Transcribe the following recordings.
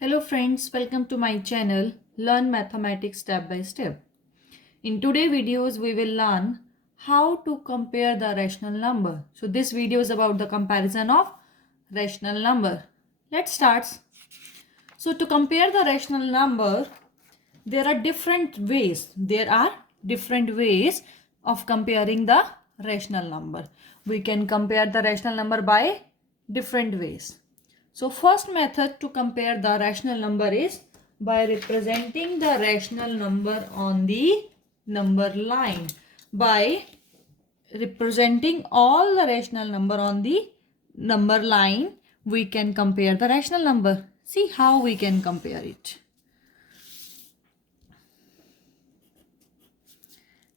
Hello friends, welcome to my channel Learn Mathematics Step by Step. In today's videos we will learn how to compare the rational number. So this video is about the comparison of rational number. Let's start. So to compare the rational number, there are different ways. There are different ways of comparing the rational number. We can compare the rational number by different ways. So first method to compare the rational number is by representing the rational number on the number line. By representing all the rational number on the number line, we can compare the rational number. See how we can compare it.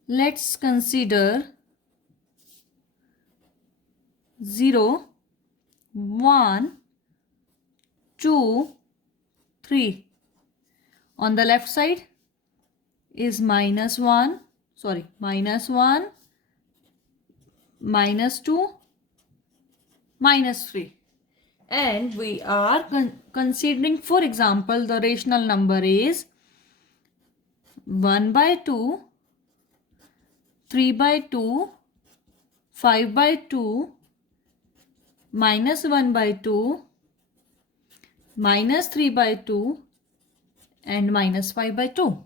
Let's consider 0, 1, 2, 3. On the left side is minus 1, minus 2, minus 3. And we are considering, for example, the rational number is 1 by 2, 3 by 2, 5 by 2, minus 1 by 2, minus 3 by 2, and minus 5 by 2.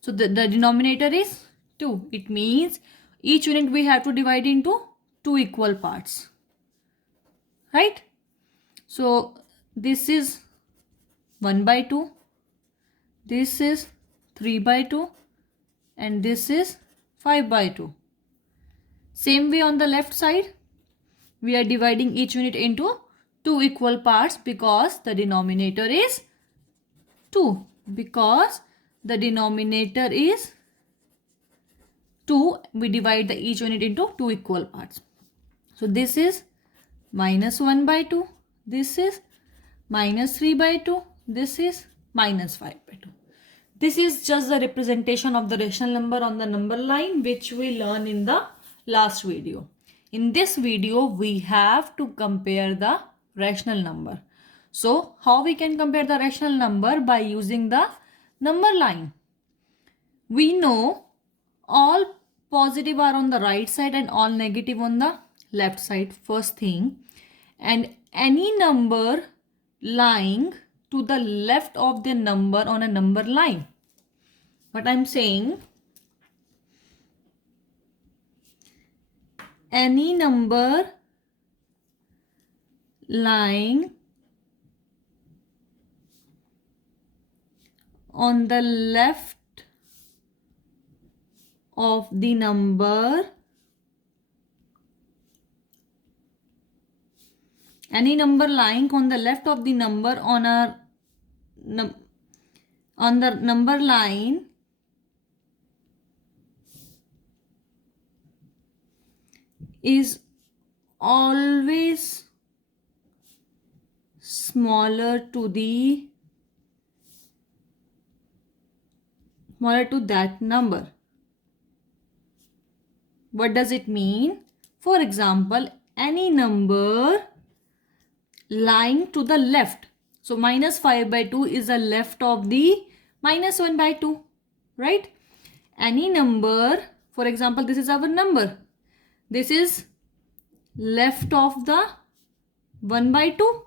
So the denominator is 2. It means each unit we have to divide into 2 equal parts. Right? So this is 1 by 2. This is 3 by 2. And this is 5 by 2. Same way on the left side, we are dividing each unit into 2 equal parts because the denominator is 2. Because the denominator is 2, we divide the each unit into 2 equal parts. So this is minus 1 by 2. This is minus 3 by 2. This is minus 5 by 2. This is just the representation of the rational number on the number line which we learned in the last video. In this video, we have to compare the rational number. So how we can compare the rational number? By using the number line. We know all positive are on the right side and all negative on the left side, first thing. And any number lying to the left of the number on a number line. What I'm saying, any number lying on the left of the number, any number lying on the left of the number on the number line is always smaller to that number. What does it mean? For example, any number lying to the left. So minus 5 by 2 is the left of the minus 1 by 2. Right? Any number, for example, this is our number. This is left of the 1 by 2.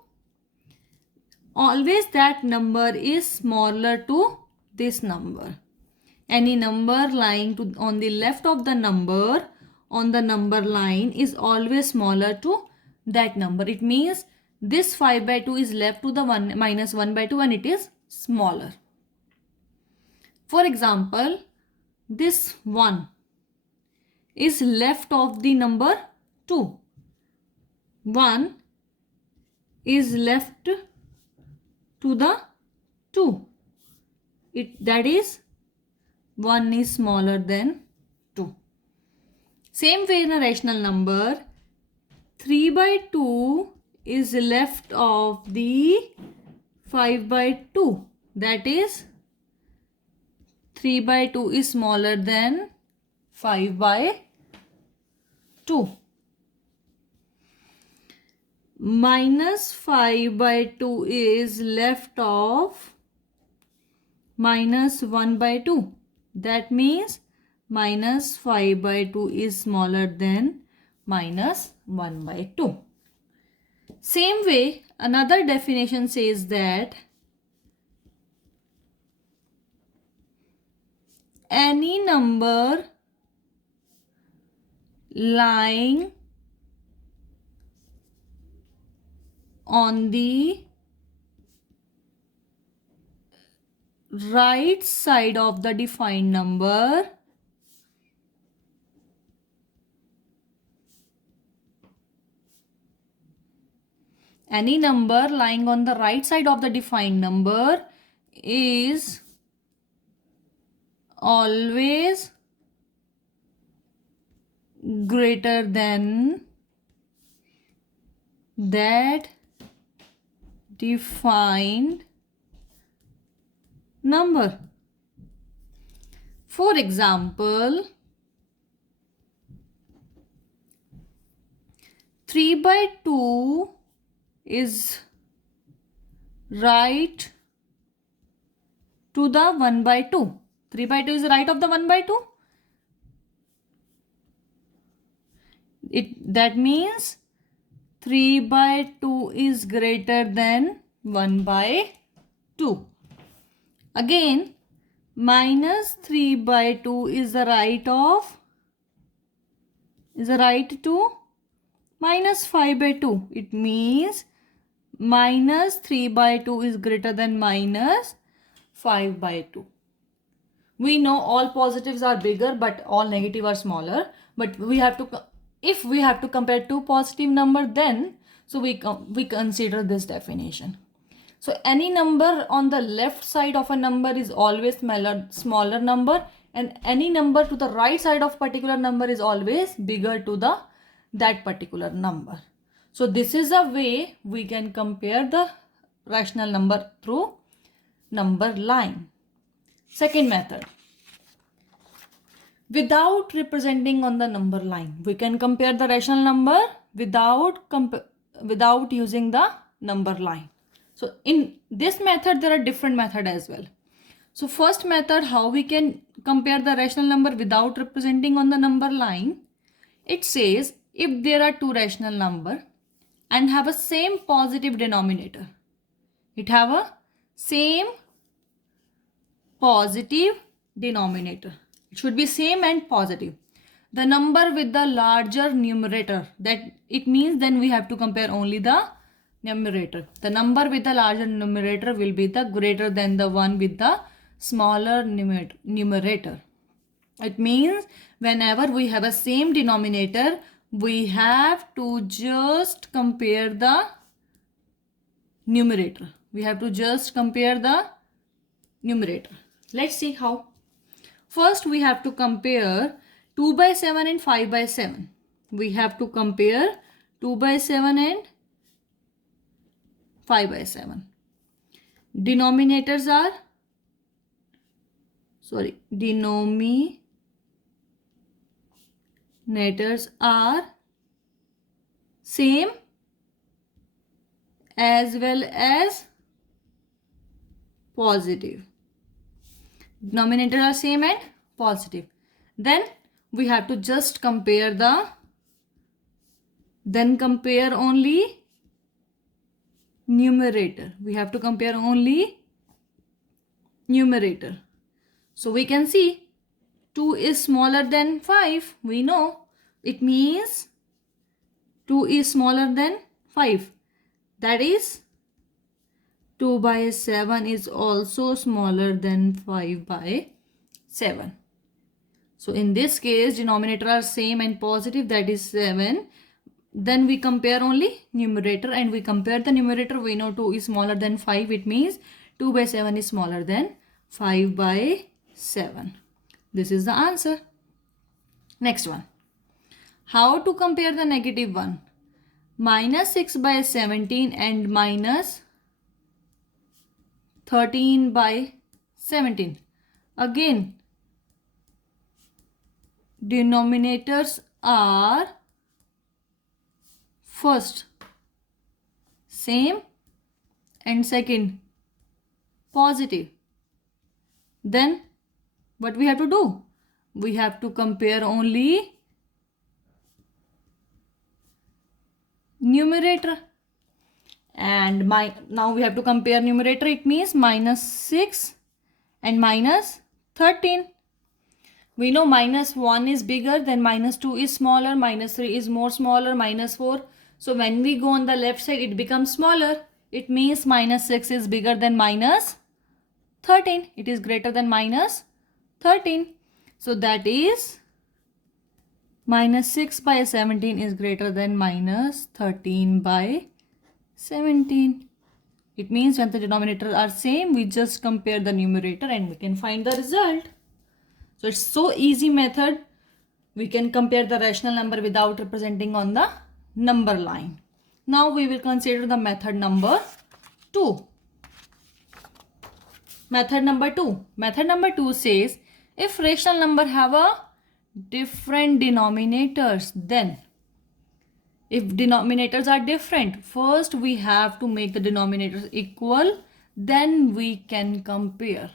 Always that number is smaller to this number. Any number lying on the left of the number on the number line is always smaller to that number. It means this 5 by 2 is left to the minus 1 by 2 and it is smaller. For example, this 1 is left of the number 2. 1 is left to the 2. That is 1 is smaller than 2. Same way in a rational number, 3 by 2 is left of the 5 by 2. That is 3 by 2 is smaller than 5 by 2. minus 5 by 2 is left of minus 1 by 2. That means minus 5 by 2 is smaller than minus 1 by 2. Same way, another definition says that any number lying on the right side of the defined number any number lying on the right side of the defined number is always greater than that defined number. For example, 3 by 2 is right to the 1 by 2. 3 by 2 is right of the 1 by 2. That means 3 by 2 is greater than 1 by 2. Again, minus 3 by 2 is the right to minus 5 by 2. It means minus 3 by 2 is greater than minus 5 by 2. We know all positives are bigger but all negative are smaller. But if we have to compare two positive numbers, then so we consider this definition. So any number on the left side of a number is always smaller number, and any number to the right side of particular number is always bigger to that particular number. So this is a way we can compare the rational number through number line. Second method. Without representing on the number line, we can compare the rational number without using the number line. So in this method, there are different methods as well. So first method, how we can compare the rational number without representing on the number line. It says if there are two rational numbers and have a same positive denominator, it have a same positive denominator. It should be same and positive. The number with the larger numerator, that it means then we have to compare only the numerator. The number with the larger numerator will be the greater than the one with the smaller numerator. It means whenever we have a same denominator, we have to just compare the numerator. We have to just compare the numerator. Let's see how. First, we have to compare 2 by 7 and 5 by 7. We have to compare 2 by 7 and 5 by 7. Denominators are same as well as positive. Denominators are same and positive. Then we have to just compare only numerator. We have to compare only numerator. So we can see 2 is smaller than 5. We know it means 2 is smaller than 5. That is 2 by 7 is also smaller than 5 by 7. So in this case, denominator are same and positive, that is 7. Then we compare only numerator, and we compare the numerator. We know 2 is smaller than 5. It means 2 by 7 is smaller than 5 by 7. This is the answer. Next one. How to compare the negative one? Minus 6 by 17 and minus 13 by 17. Again, denominators are first same, and second positive. Then what we have to do? We have to compare only numerator. And now we have to compare numerator. It means minus 6 and minus 13. We know minus 1 is bigger, then minus 2 is smaller, minus 3 is more smaller, minus 4. So when we go on the left side, it becomes smaller. It means minus 6 is bigger than minus 13. It is greater than minus 13. So that is minus 6 by 17 is greater than minus 13 by 17. It means when the denominators are same, we just compare the numerator and we can find the result. So it's so easy method. We can compare the rational number without representing on the number line. Now we will consider the method number 2. Method number 2. Method number 2 says if rational number have a different denominators, then if denominators are different, first we have to make the denominators equal, then we can compare.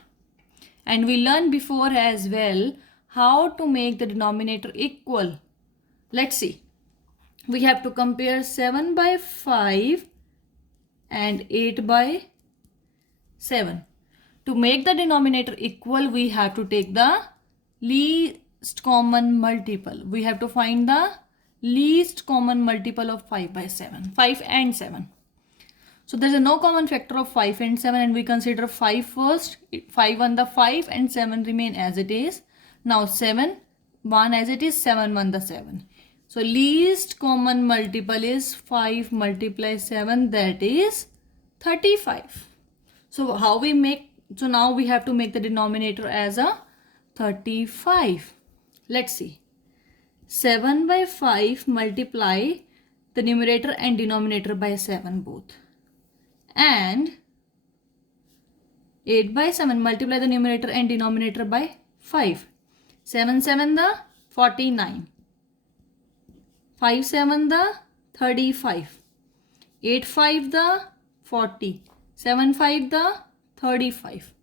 And we learned before as well how to make the denominator equal. Let's see. We have to compare 7 by 5 and 8 by 7. To make the denominator equal, we have to take the least common multiple. We have to find the least common multiple of 5 by 7. 5 and 7. So there is no common factor of 5 and 7 and we consider 5 first. 5 on the 5 and 7 remain as it is. Now 7, 1 as it is, 7, 1 the 7. So least common multiple is 5 multiply 7, that is 35. So how we make, so now we have to make the denominator as a 35. Let's see. 7 by 5 multiply the numerator and denominator by 7 both. And 8 by 7 multiply the numerator and denominator by 5. 7 7 the 49. 5 7 the 35. 8 5 the 40. 7 5 the 35.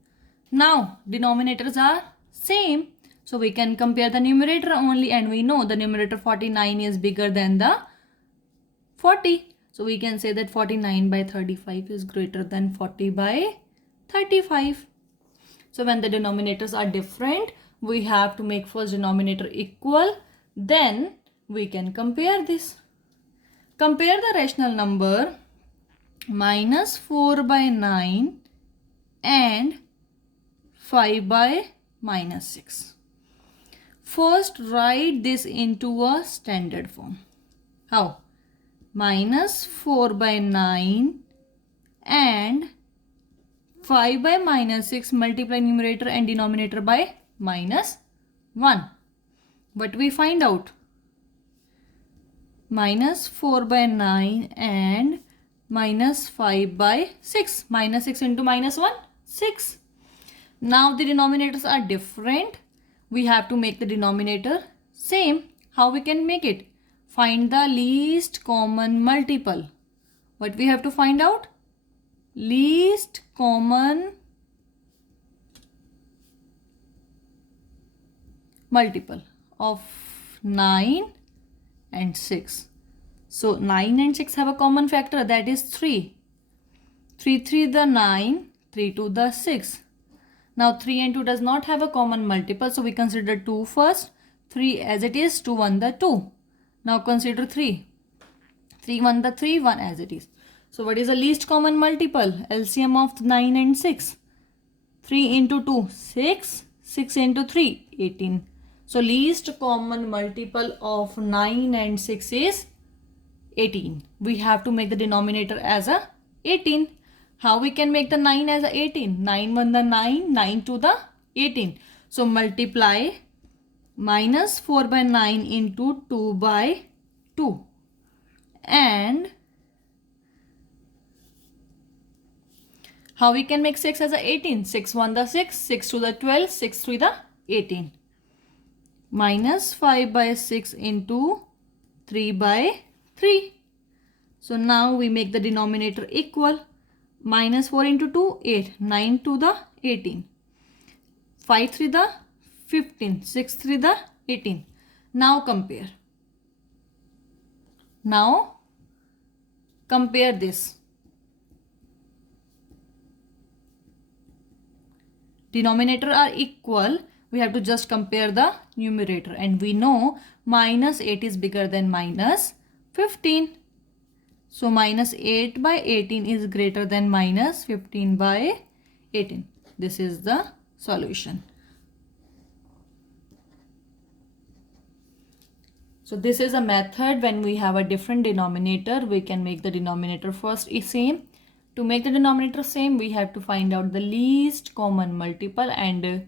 Now denominators are same. So we can compare the numerator only and we know the numerator 49 is bigger than the 40. So we can say that 49 by 35 is greater than 40 by 35. So when the denominators are different, we have to make first denominator equal. Then we can compare this. Compare the rational number minus 4 by 9 and 5 by minus 6. First write this into a standard form. How? Minus 4 by 9 and 5 by minus 6 multiply numerator and denominator by minus 1. What we find out? Minus 4 by 9 and minus 5 by 6. Minus 6 into minus 1, 6. Now the denominators are different. We have to make the denominator same. How we can make it? Find the least common multiple. What we have to find out? Least common multiple of 9 and 6. So 9 and 6 have a common factor, that is 3. 3 3 the 9, 3 2 the 6. Now 3 and 2 does not have a common multiple, so we consider 2 first. 3 as it is, 2 1 the 2. Now consider 3. 3 1 the 3, 1 as it is. So what is the least common multiple? LCM of 9 and 6. 3 into 2, 6. 6 into 3, 18. So least common multiple of 9 and 6 is 18. We have to make the denominator as a 18. How we can make the 9 as a 18? 9 1 the 9, 9 2 the 18. So multiply minus 4 by 9 into 2 by 2. And how we can make 6 as a 18? 6 1 the 6, 6 2 the 12, 6 3 the 18. Minus 5 by 6 into 3 by 3. So now we make the denominator equal. Minus 4 into 2, 8. 9 to the 18. 5 3 the 15. 6 3 the 18. Now compare. Now compare this. Denominator are equal. We have to just compare the numerator. And we know minus 8 is bigger than minus 15. So minus 8 by 18 is greater than minus 15 by 18. This is the solution. So this is a method when we have a different denominator. We can make the denominator first same. To make the denominator same, we have to find out the least common multiple, and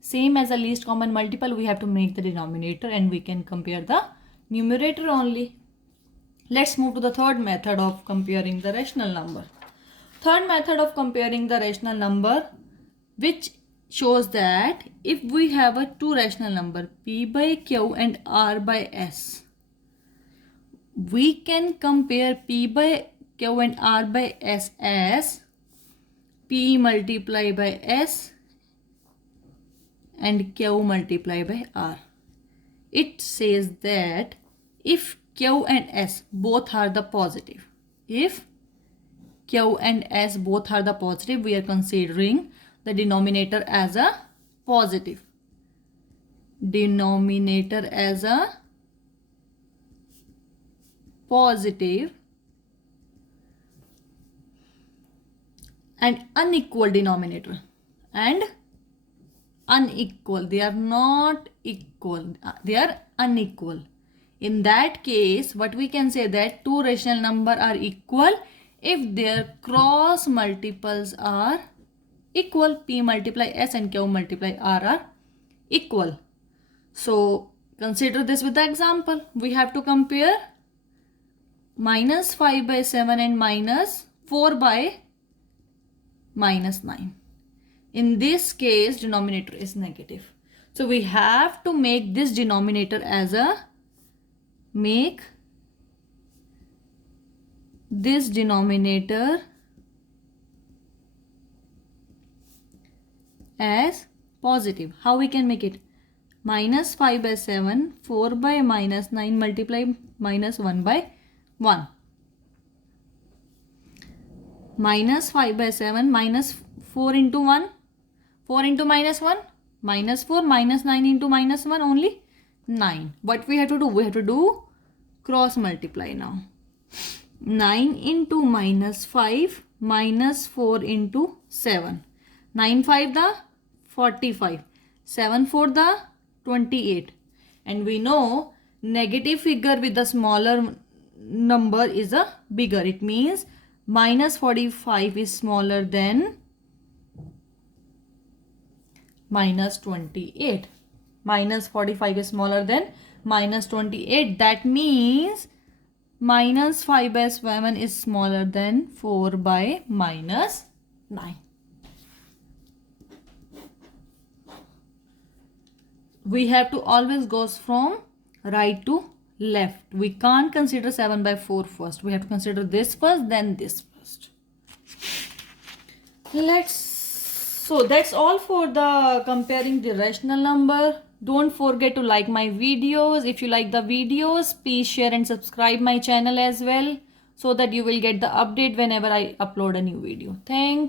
same as a least common multiple, we have to make the denominator and we can compare the numerator only. Let's move to the third method of comparing the rational number. Third method of comparing the rational number, which shows that if we have a two rational number p by q and r by s, we can compare p by q and r by s as p multiply by s and q multiply by r. It says that if q and s both are the positive, if q and s both are the positive, we are considering the denominator as a positive. Denominator as a positive and unequal denominator. And unequal, they are not equal, they are unequal. In that case, what we can say that two rational number are equal if their cross multiples are equal. P multiply s and q multiply r are equal. So consider this with the example. We have to compare minus 5 by 7 and minus 4 by minus 9. In this case, denominator is negative. So we have to make this denominator as a, make this denominator as positive. How we can make it? Minus 5 by 7, 4 by minus 9 multiply minus 1 by 1. Minus 5 by 7 minus 4 into 1. 4 into minus 1, minus 4, minus 9 into minus 1, only 9. What we have to do? We have to do cross multiply now. 9 into minus 5 minus 4 into 7. 9 5 the 45. 7 4 the 28. And we know negative figure with the smaller number is a bigger. It means minus 45 is smaller than minus 28. Minus 45 is smaller than minus 28. That means minus 5 by 7 is smaller than 4 by minus 9. We have to always go from right to left. We can't consider 7 by 4 first. We have to consider this first, then this first. So that's all for the comparing the rational number. Don't forget to like my videos. If you like the videos, please share and subscribe my channel as well, so that you will get the update whenever I upload a new video. Thank you.